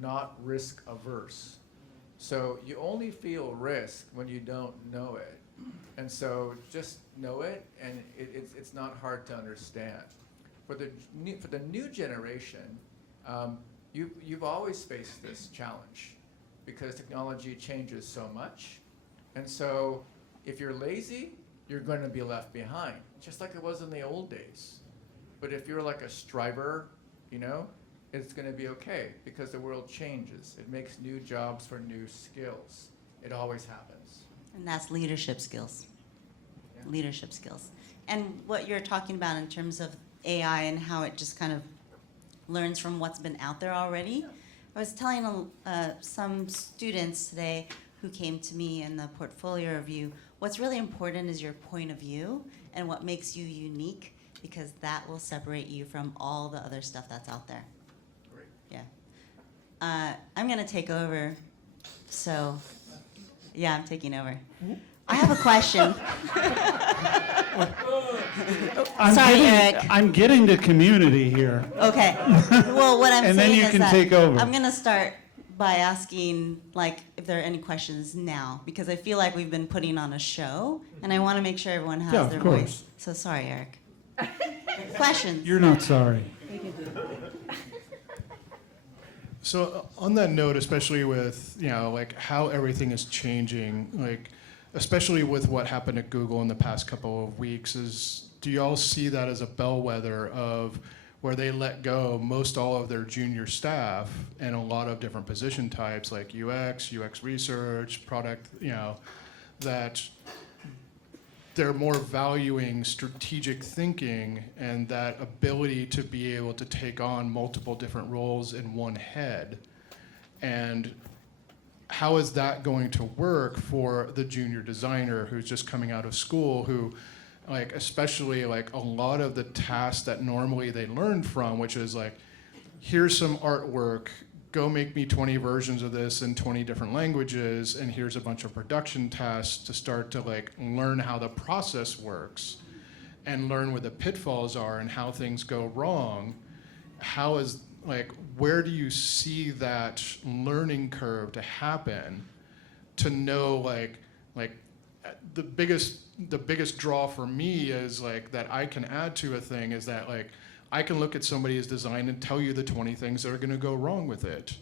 not risk-averse. So you only feel risk when you don't know it. And so just know it, and it's not hard to understand. For the new generation, you've always faced this challenge because technology changes so much. And so if you're lazy, you're going to be left behind, just like it was in the old days. But if you're like a striver, you know, it's going to be okay because the world changes. It makes new jobs for new skills. It always happens. And that's leadership skills. Yeah. Leadership skills. And what you're talking about in terms of AI and how it just kind of learns from what's been out there already. I was telling some students today who came to me in the portfolio review, what's really important is your point of view and what makes you unique, because that will separate you from all the other stuff that's out there. Great. Yeah. I'm going to take over. So, yeah, I'm taking over. I have a question. Sorry, Erik. I'm getting to community here. Okay. Well, what I'm And saying then you is can that take over. I'm going to start by asking, like, if there are any questions now, because I feel like we've been putting on a show, and I want to make sure everyone has Yeah, of their course. voice. So sorry, Erik. Questions? You're not sorry. So on that note, especially with, you know, like how everything is changing, like especially with what happened at Google in the past couple of weeks, do y'all see that as a bellwether of where they let go most all of their junior staff and a lot of different position types like UX research, product, you know, that they're more valuing strategic thinking and that ability to be able to take on multiple different roles in one head? And how is that going to work for the junior designer who's just coming out of school, who, like, especially like a lot of the tasks that normally they learn from, which is like, here's some artwork, go make me 20 versions of this in 20 different languages, and here's a bunch of production tasks to start to like learn how the process works and learn where the pitfalls are and how things go wrong. How is, like, where do you see that learning curve to happen to know, like the biggest draw for me is like that I can add to a thing is that like I can look at somebody's design and tell you the 20 things that are going to go wrong with it.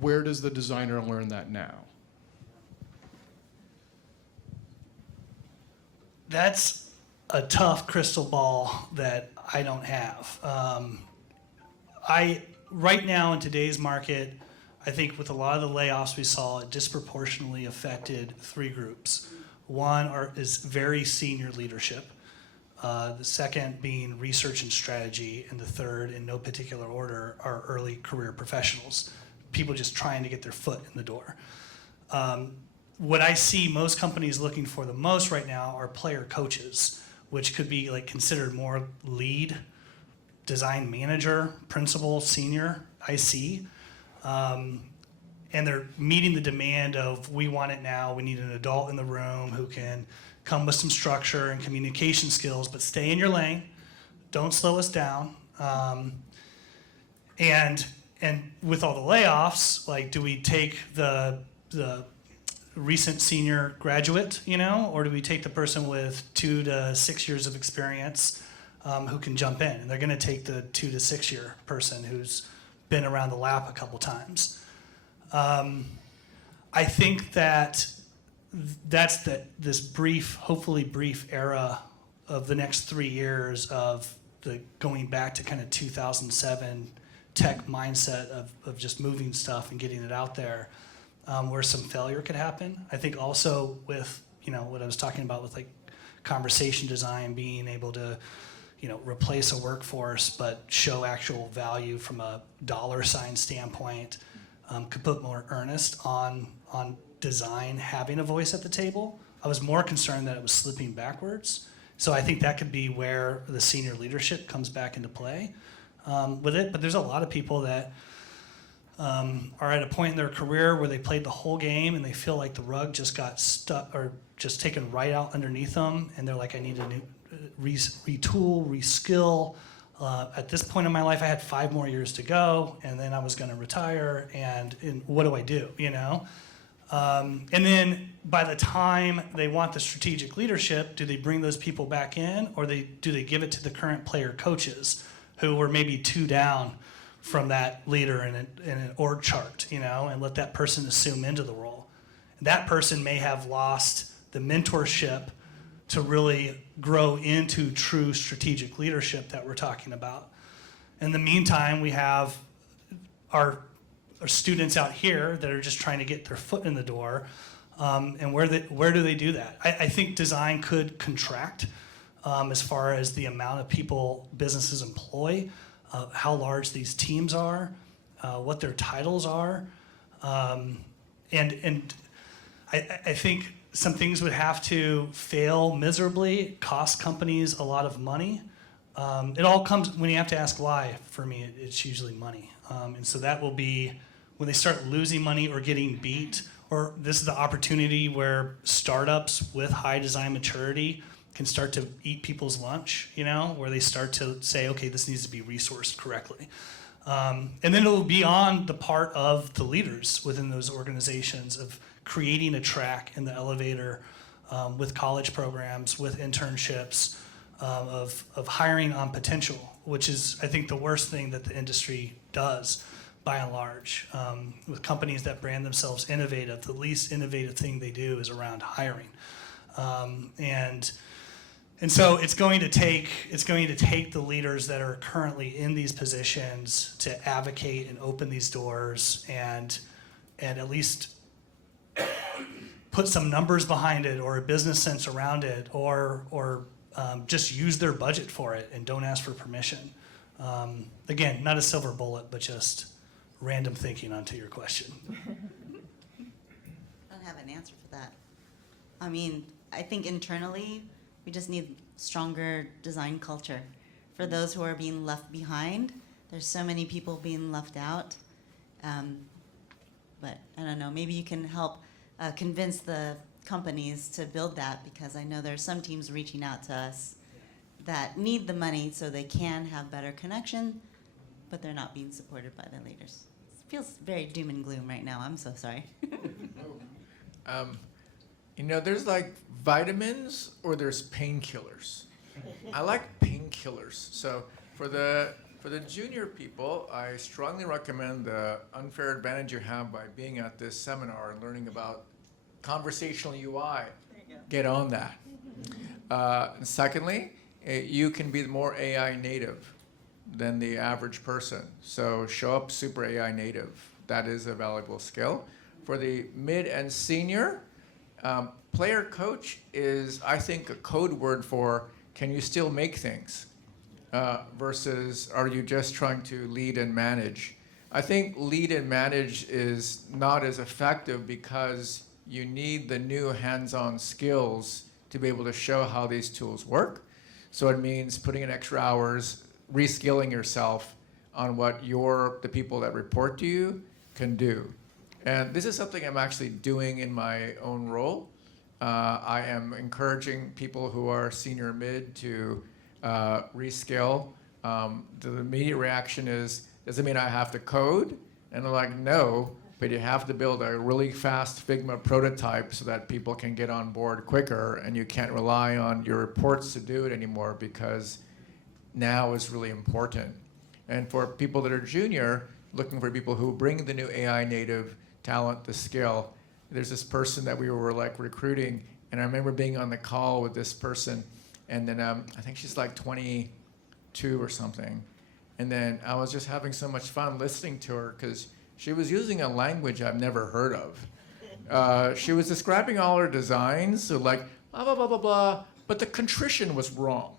Where does the designer learn that now? That's a tough crystal ball that I don't have. Right now in today's market, I think with a lot of the layoffs we saw, it disproportionately affected three groups. One is very senior leadership. The second being research and strategy, and the third, in no particular order, are early career professionals, people just trying to get their foot in the door. What I see most companies looking for the most right now are player coaches, which could be like considered more lead, design manager, principal, senior, IC. And they're meeting the demand of, we want it now, we need an adult in the room who can come with some structure and communication skills, but stay in your lane, don't slow us down. And with all the layoffs, like, do we take the the recent senior graduate, you know, or do we take the person with 2 to 6 years of experience who can jump in? And they're going to take the 2 to 6 year person who's been around the lap a couple times. I think that that's this brief, hopefully brief era of the next 3 years of the going back to kind of 2007 tech mindset of just moving stuff and getting it out there, where some failure could happen. I think also with, you know, what I was talking about with like conversation design, being able to, you know, replace a workforce but show actual value from a dollar sign standpoint, could put more earnest on design having a voice at the table. I was more concerned that it was slipping backwards. So I think that could be where the senior leadership comes back into play with it. But there's a lot of people that are at a point in their career where they played the whole game and they feel like the rug just got stuck or just taken right out underneath them. And they're like, I need a new retool, reskill. At this point in my life, I had 5 more years to go, and then I was going to retire. And what do I do? You know. And then by the time they want the strategic leadership, do they bring those people back in, or do they give it to the current player coaches who were maybe 2 down from that leader in an org chart, you know, and let that person assume into the role? And that person may have lost the mentorship to really grow into true strategic leadership that we're talking about. In the meantime, we have our students out here that are just trying to get their foot in the door, and where do they do that? I think design could contract as far as the amount of people businesses employ, how large these teams are, what their titles are, and I think some things would have to fail miserably, cost companies a lot of money. It all comes, when you have to ask why, for me, it's usually money. And so that will be when they start losing money or getting beat, or this is the opportunity where startups with high design maturity can start to eat people's lunch, you know, where they start to say, okay, this needs to be resourced correctly. And then it'll be on the part of the leaders within those organizations of creating a track in the elevator with college programs, with internships, of hiring on potential, which is, I think, the worst thing that the industry does by and large. With companies that brand themselves innovative, the least innovative thing they do is around hiring. And so it's going to take the leaders that are currently in these positions to advocate and open these doors and at least put some numbers behind it or a business sense around it, or just use their budget for it and don't ask for permission. Again, not a silver bullet, but just random thinking onto your question. I don't have an answer for that. I mean, I think internally, we just need stronger design culture. For those who are being left behind, there's so many people being left out. But I don't know, maybe you can help convince the companies to build that, because I know there's some teams reaching out to us that need the money so they can have better connection, but they're not being supported by the leaders. It feels very doom and gloom right now. I'm so sorry. You know, there's like vitamins or there's painkillers. I like painkillers. So for the junior people, I strongly recommend the unfair advantage you have by being at this seminar and learning about conversational UI. Get on that. And secondly, you can be more AI native than the average person. So show up super AI native. That is a valuable skill. For the mid and senior, player coach is, I think, a code word for can you still make things versus are you just trying to lead and manage? I think lead and manage is not as effective because you need the new hands-on skills to be able to show how these tools work. So it means putting in extra hours, reskilling yourself on what the people that report to you can do. And this is something I'm actually doing in my own role. I am encouraging people who are senior mid to reskill. The immediate reaction is, does it mean I have to code? And I'm like, no, but you have to build a really fast Figma prototype so that people can get on board quicker, and you can't rely on your reports to do it anymore because now is really important. And for people that are junior, looking for people who bring the new AI native talent, the skill, there's this person that we were like recruiting, and I remember being on the call with this person, and then I think she's like 22 or something. And then I was just having so much fun listening to her because she was using a language I've never heard of. She was describing all her designs, so like blah, blah, blah, blah, blah, but the contrition was wrong.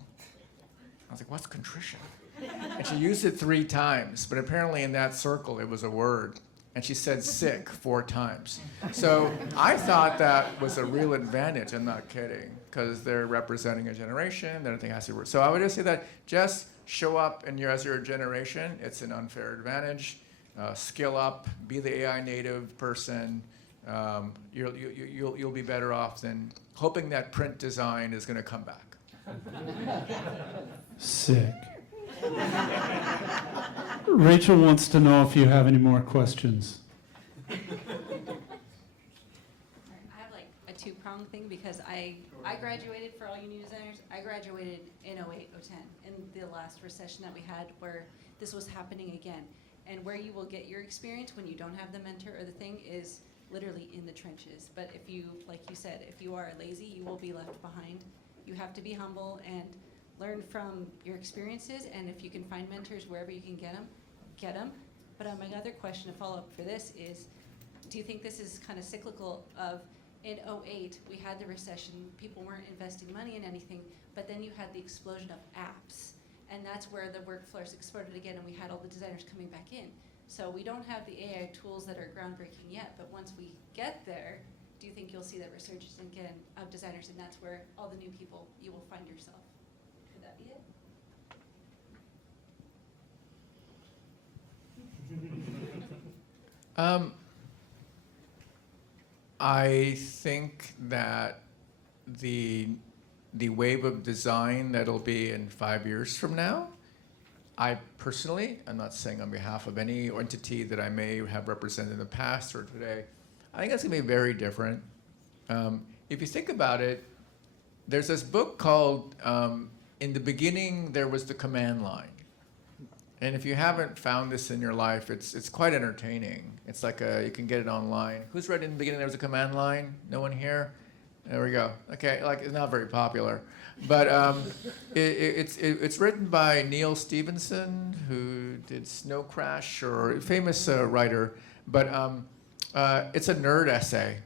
I was like, what's contrition? And she used it 3 times, but apparently in that circle it was a word. And she said sick 4 times. So I thought that was a real advantage, I'm not kidding, because they're representing a generation that everything has to work. So I would just say that just show up and as your generation, it's an unfair advantage. Skill up, be the AI native person. You'll be better off than hoping that print design is going to come back. Sick. Rachel wants to know if you have any more questions. I have like a 2-pronged thing because I graduated, for all you new designers, I graduated in 08, 010, in the last recession that we had where this was happening again. And where you will get your experience when you don't have the mentor or the thing is literally in the trenches. But if you, like you said, if you are lazy, you will be left behind. You have to be humble and learn from your experiences, and if you can find mentors wherever you can get them. But my other question to follow up for this is, do you think this is kind of cyclical of, in 08, we had the recession, people weren't investing money in anything, but then you had the explosion of apps, and that's where the workflows exploded again, and we had all the designers coming back in. So we don't have the AI tools that are groundbreaking yet, but once we get there, do you think you'll see that resurgence again of designers, and that's where all the new people, you will find yourself? Could that be it? I think that the wave of design that'll be in 5 years from now, I personally, I'm not saying on behalf of any entity that I may have represented in the past or today, I think it's going to be very different. If you think about it, there's this book called In the Beginning There Was the Command Line. And if you haven't found this in your life, it's quite entertaining. It's like you can get it online. Who's read In the Beginning There Was a Command Line? No one here? There we go. Okay, like it's not very popular. But it's written by Neil Stephenson, who did Snow Crash, or a famous writer. But it's a nerd essay.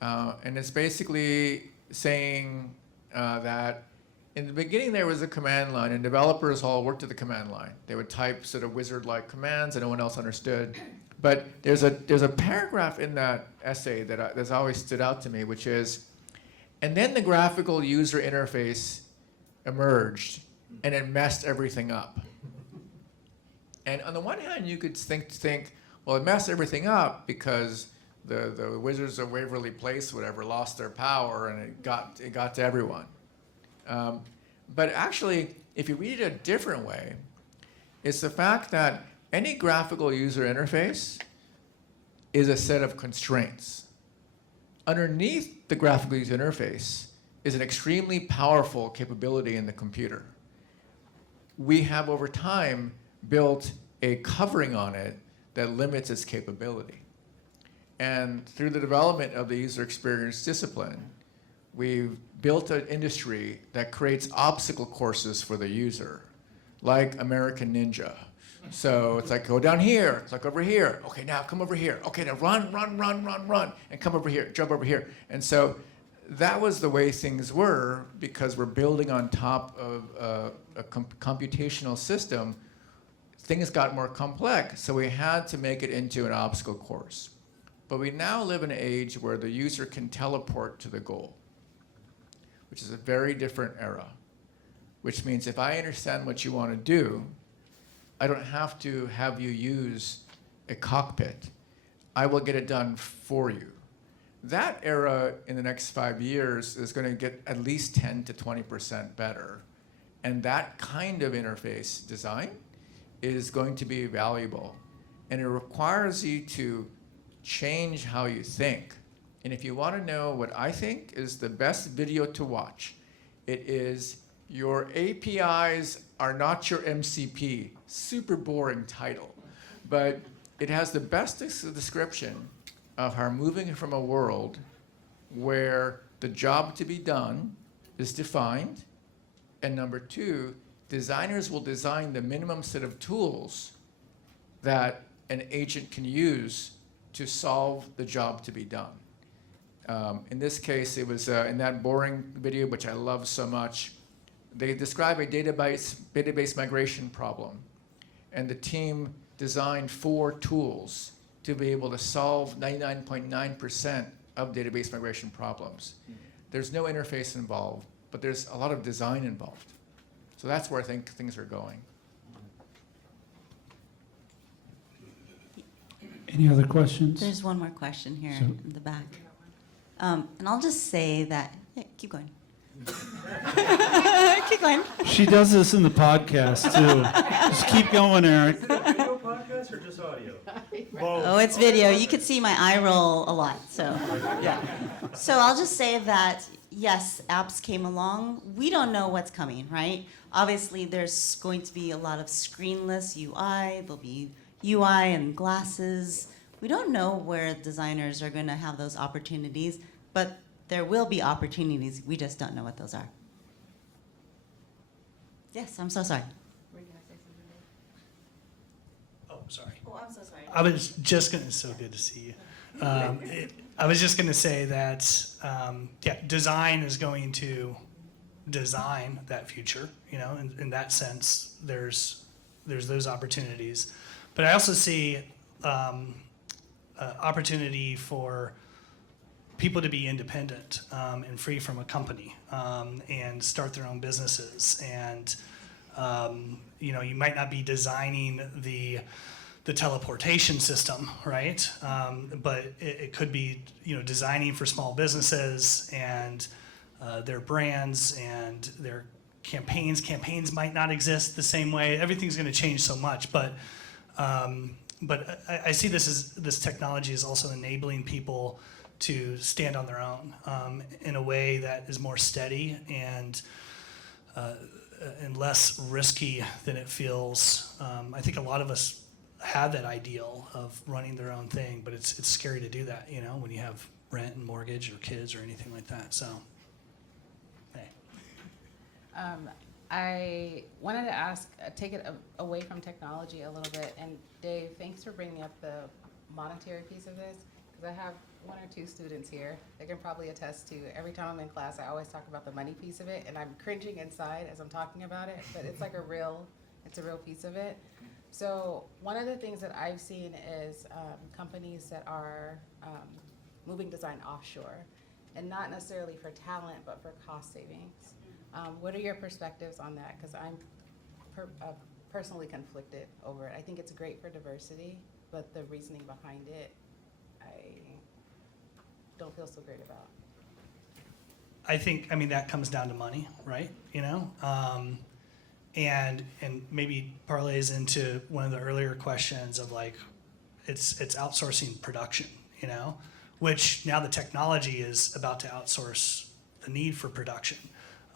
And it's basically saying that in the beginning there was a command line, and developers all worked at the command line. They would type sort of wizard-like commands that no one else understood. But there's a paragraph in that essay that's always stood out to me, which is, and then the graphical user interface emerged, and it messed everything up. And on the one hand, you could think, well, it messed everything up because the Wizards of Waverly Place, whatever, lost their power, and it got to everyone. But actually, if you read it a different way, it's the fact that any graphical user interface is a set of constraints. Underneath the graphical user interface is an extremely powerful capability in the computer. We have, over time, built a covering on it that limits its capability. And through the development of the user experience discipline, we've built an industry that creates obstacle courses for the user, like American Ninja. So it's like, go down here, it's like over here. Okay, now come over here. Okay, now run, and come over here, jump over here. And so that was the way things were, because we're building on top of a computational system. Things got more complex, so we had to make it into an obstacle course. But we now live in an age where the user can teleport to the goal, which is a very different era, which means if I understand what you want to do, I don't have to have you use a cockpit. I will get it done for you. That era in the next 5 years is going to get at least 10 to 20% better. And that kind of interface design is going to be valuable. And it requires you to change how you think. And if you want to know what I think is the best video to watch, it is Your APIs Are Not Your MCP. Super boring title. But it has the best description of how moving from a world where the job to be done is defined, and number two, designers will design the minimum set of tools that an agent can use to solve the job to be done. In this case, it was in that boring video, which I love so much, they describe a database migration problem, and the team designed 4 tools to be able to solve 99.9% of database migration problems. There's no interface involved, but there's a lot of design involved. So that's where I think things are going. Any other questions? There's one more question here So- in the back. And I'll just say that, yeah, keep going. Keep going. She does this in the podcast too. Just keep going, Eric. Video podcast or just audio? Oh, it's video. You could see my eye roll a lot, so, yeah. So I'll just say that, yes, apps came along. We don't know what's coming, right? Obviously, there's going to be a lot of screenless UI. There'll be UI and glasses. We don't know where designers are going to have those opportunities, but there will be opportunities. We just don't know what those are. Yes, I'm so sorry. Oh, sorry. Oh, I'm so sorry. I was just gonna. So good to see you. I was just gonna say that yeah, design is going to design that future. You know, in that sense, there's those opportunities, but I also see opportunity for people to be independent and free from a company and start their own businesses. And you know, you might not be designing the teleportation system, right? But it could be, you know, designing for small businesses and their brands and their campaigns. Campaigns might not exist the same way. Everything's going to change so much, but I see this technology is also enabling people to stand on their own in a way that is more steady and less risky than it feels. I think a lot of us have that ideal of running their own thing, but it's scary to do that, you know, when you have rent and mortgage or kids or anything like that. So, hey. I wanted to ask, take it away from technology a little bit. And Dave, thanks for bringing up the monetary piece of this, because I have 1 or 2 students here. They can probably attest to every time I'm in class, I always talk about the money piece of it, and I'm cringing inside as I'm talking about it, but it's like it's a real piece of it. So one of the things that I've seen is companies that are moving design offshore, and not necessarily for talent, but for cost savings. What are your perspectives on that? Because I'm personally conflicted over it. I think it's great for diversity, but the reasoning behind it, I don't feel so great about. I think, I mean, that comes down to money, right? You know, and maybe parlays into one of the earlier questions of like, it's outsourcing production, you know, which now the technology is about to outsource the need for production.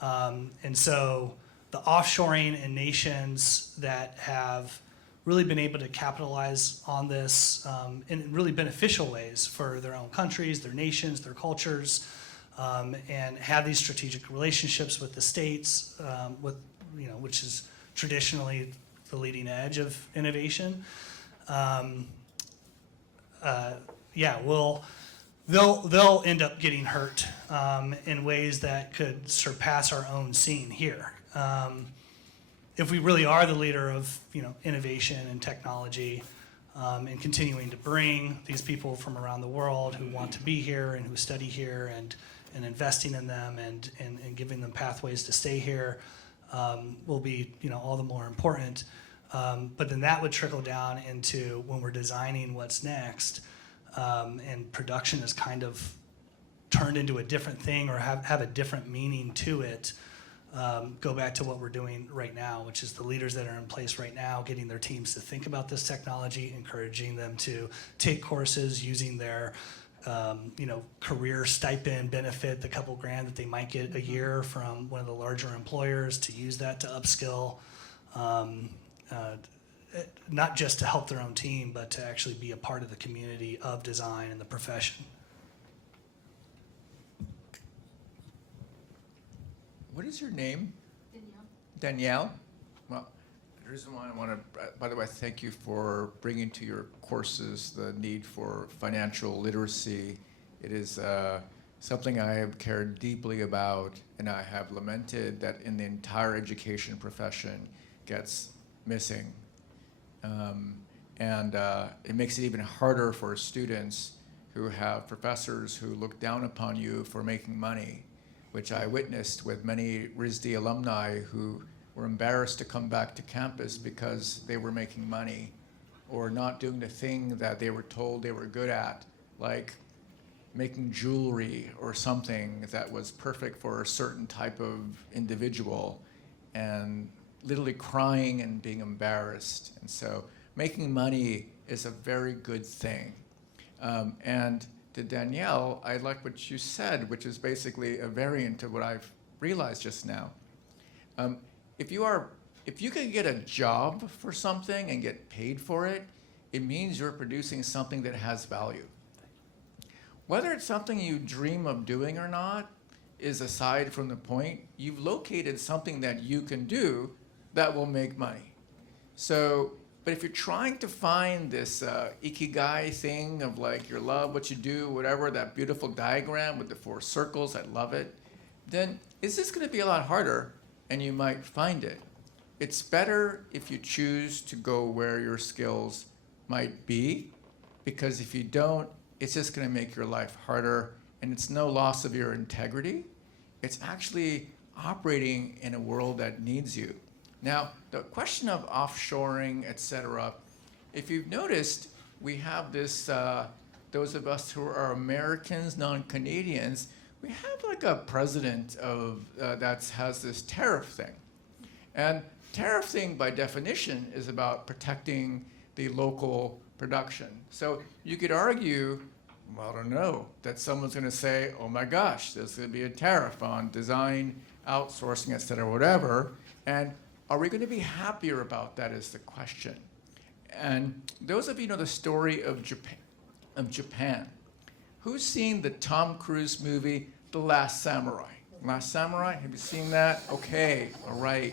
And so the offshoring in nations that have really been able to capitalize on this in really beneficial ways for their own countries, their nations, their cultures, and have these strategic relationships with the states, with, you know, which is traditionally the leading edge of innovation. Yeah, they'll end up getting hurt in ways that could surpass our own scene here. If we really are the leader of, you know, innovation and technology, and continuing to bring these people from around the world who want to be here and who study here, and investing in them and giving them pathways to stay here, will be, you know, all the more important. But then that would trickle down into when we're designing what's next, and production is kind of turned into a different thing or have a different meaning to it. go back to what we're doing right now, which is the leaders that are in place right now, getting their teams to think about this technology, encouraging them to take courses using their career stipend benefit, the couple grand that they might get a year from one of the larger employers, to use that to upskill, not just to help their own team, but to actually be a part of the community of design and the profession. What is your name? Danielle? Well, the reason why I want to, by the way, thank you for bringing to your courses the need for financial literacy. It is something I have cared deeply about, and I have lamented that in the entire education profession gets missing. It makes it even harder for students who have professors who look down upon you for making money, which I witnessed with many RISD alumni who were embarrassed to come back to campus because they were making money or not doing the thing that they were told they were good at, like making jewelry or something that was perfect for a certain type of individual, and literally crying and being embarrassed. And so making money is a very good thing. And to Danielle, I like what you said, which is basically a variant of what I've realized just now. If you can get a job for something and get paid for it, it means you're producing something that has value. Whether it's something you dream of doing or not is aside from the point. You've located something that you can do that will make money. So, but if you're trying to find this ikigai thing of like you love what you do, whatever, that beautiful diagram with the 4 circles, I love it, then it's just going to be a lot harder, and you might find it. It's better if you choose to go where your skills might be, because if you don't, it's just going to make your life harder, and it's no loss of your integrity. It's actually operating in a world that needs you. Now, the question of offshoring, et cetera, if you've noticed, we have this, those of us who are Americans, non-Canadians, we have like a president of that has this tariff thing. And tariff thing, by definition, is about protecting the local production. So you could argue, well, I don't know, that someone's going to say, oh my gosh, there's going to be a tariff on design, outsourcing, et cetera, whatever. And are we going to be happier about that is the question. And those of you know the story of Japan. Who's seen the Tom Cruise movie, The Last Samurai? Last Samurai, have you seen that? Okay, all right.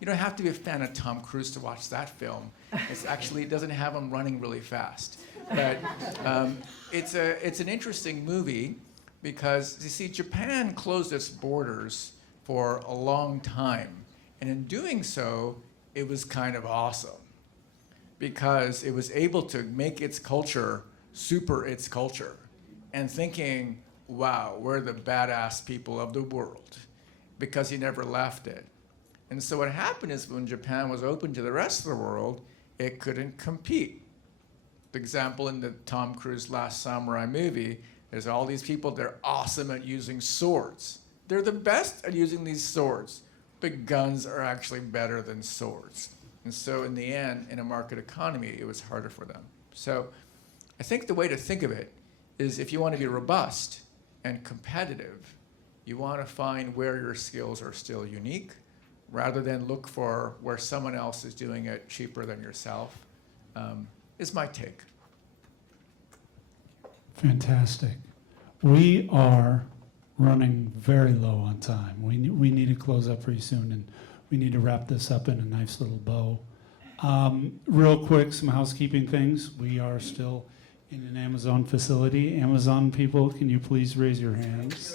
You don't have to be a fan of Tom Cruise to watch that film. It doesn't have him running really fast. But it's an interesting movie because, you see, Japan closed its borders for a long time. And in doing so, it was kind of awesome because it was able to make its culture super its culture and thinking, wow, we're the badass people of the world because he never left it. And so what happened is when Japan was open to the rest of the world, it couldn't compete. The example in the Tom Cruise Last Samurai movie, there's all these people, they're awesome at using swords. They're the best at using these swords. But guns are actually better than swords. And so in the end, in a market economy, it was harder for them. So I think the way to think of it is if you want to be robust and competitive, you want to find where your skills are still unique rather than look for where someone else is doing it cheaper than yourself, is my take. Fantastic. We are running very low on time. We need to close up pretty soon, and we need to wrap this up in a nice little bow. Real quick, some housekeeping things. We are still in an Amazon facility. Amazon people, can you please raise your hands?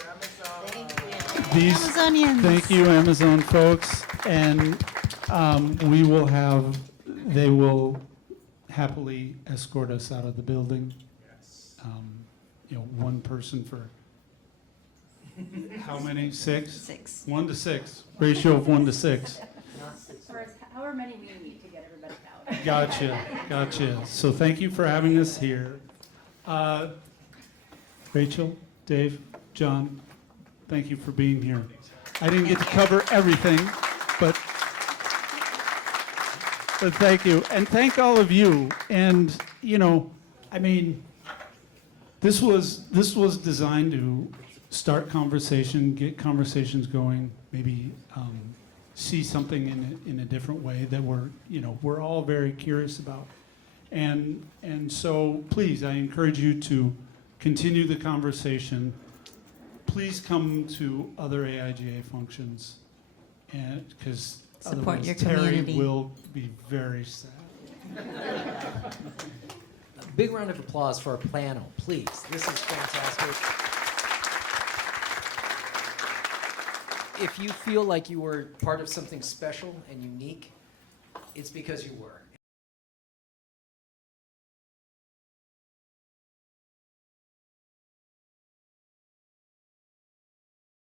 Amazonians. Thank you, Amazon folks. And they will happily escort us out of the building. One person for how many? 6? 6. 1 to 6. Ratio of 1 to 6. Or however many we need to get everybody out. Gotcha. So thank you for having us here. Rachel, Dave, John, thank you for being here. I didn't get to cover everything, but thank you. And thank all of you. And, you know, I mean, this was designed to start conversation, get conversations going, maybe see something in a different way that we're all very curious about. And so please, I encourage you to continue the conversation. Please come to other AIGA functions, and because Support your Terry community. will be very sad. A big round of applause for our panel, please. This is fantastic. If you feel like you were part of something special and unique, it's because you were.